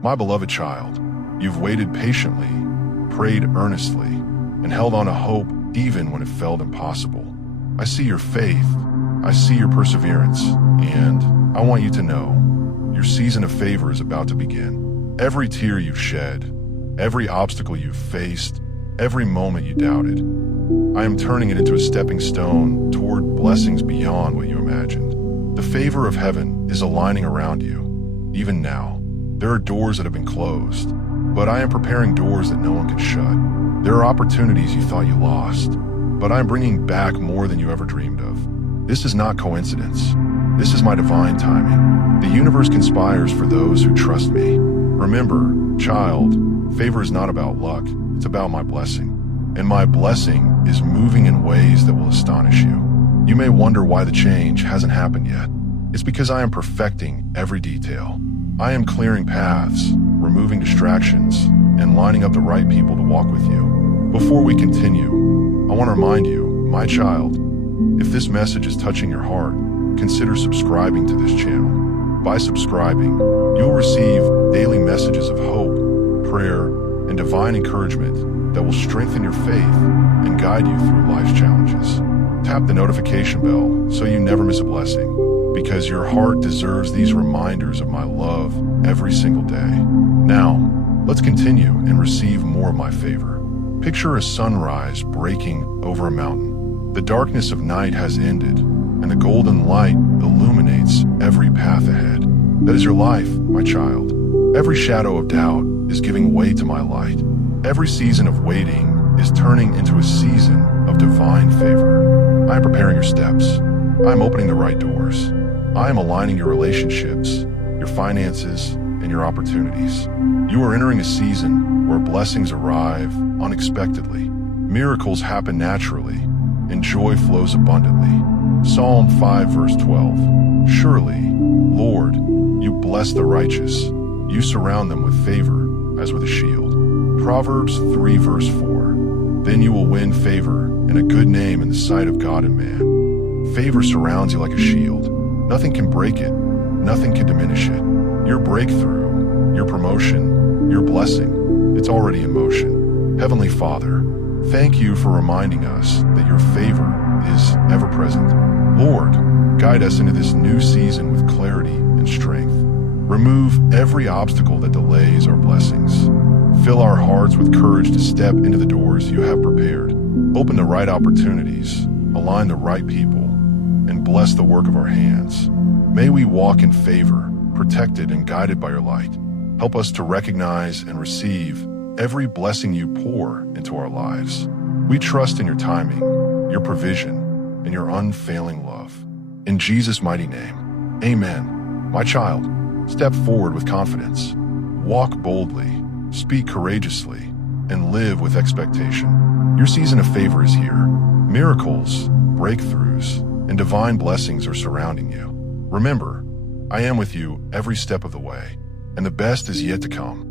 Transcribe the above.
My beloved child, you've waited patiently, prayed earnestly, and held on to hope even when it felt impossible. I see your faith, I see your perseverance, and I want you to know, your season of favor is about to begin. Every tear you've shed, every obstacle you've faced, every moment you doubted, I am turning it into a stepping stone toward blessings beyond what you imagined. The favor of heaven is aligning around you. Even now, there are doors that have been closed, but I am preparing doors that no one can shut. There are opportunities you thought you lost, but I am bringing back more than you ever dreamed of. This is not coincidence. This is my divine timing. The universe conspires for those who trust me. Remember, child, favor is not about luck, it's about my blessing. And my blessing is moving in ways that will astonish you. You may wonder why the change hasn't happened yet. It's because I am perfecting every detail. I am clearing paths, removing distractions, and lining up the right people to walk with you. Before we continue, I want to remind you, my child, if this message is touching your heart, consider subscribing to this channel. By subscribing, you'll receive daily messages of hope, prayer, and divine encouragement that will strengthen your faith and guide you through life's challenges. Tap the notification bell so you never miss a blessing, because your heart deserves these reminders of my love every single day. Now, let's continue and receive more of my favor. Picture a sunrise breaking over a mountain. The darkness of night has ended, and the golden light illuminates every path ahead. That is your life, my child. Every shadow of doubt is giving way to my light. Every season of waiting is turning into a season of divine favor. I am preparing your steps. I am opening the right doors. I am aligning your relationships, your finances, and your opportunities. You are entering a season where blessings arrive unexpectedly. Miracles happen naturally, and joy flows abundantly. Psalm 5 verse 12. Surely, Lord, you bless the righteous. You surround them with favor as with a shield. Proverbs 3 verse 4. Then you will win favor and a good name in the sight of God and man. Favor surrounds you like a shield. Nothing can break it. Nothing can diminish it. Your breakthrough, your promotion, your blessing, it's already in motion. Heavenly Father, thank you for reminding us that your favor is ever present. Lord, guide us into this new season with clarity and strength. Remove every obstacle that delays our blessings. Fill our hearts with courage to step into the doors you have prepared. Open the right opportunities, align the right people, and bless the work of our hands. May we walk in favor, protected and guided by your light. Help us to recognize and receive every blessing you pour into our lives. We trust in your timing, your provision, and your unfailing love. In Jesus' mighty name, amen. My child, step forward with confidence. Walk boldly, speak courageously, and live with expectation. Your season of favor is here. Miracles, breakthroughs, and divine blessings are surrounding you. Remember, I am with you every step of the way, and the best is yet to come.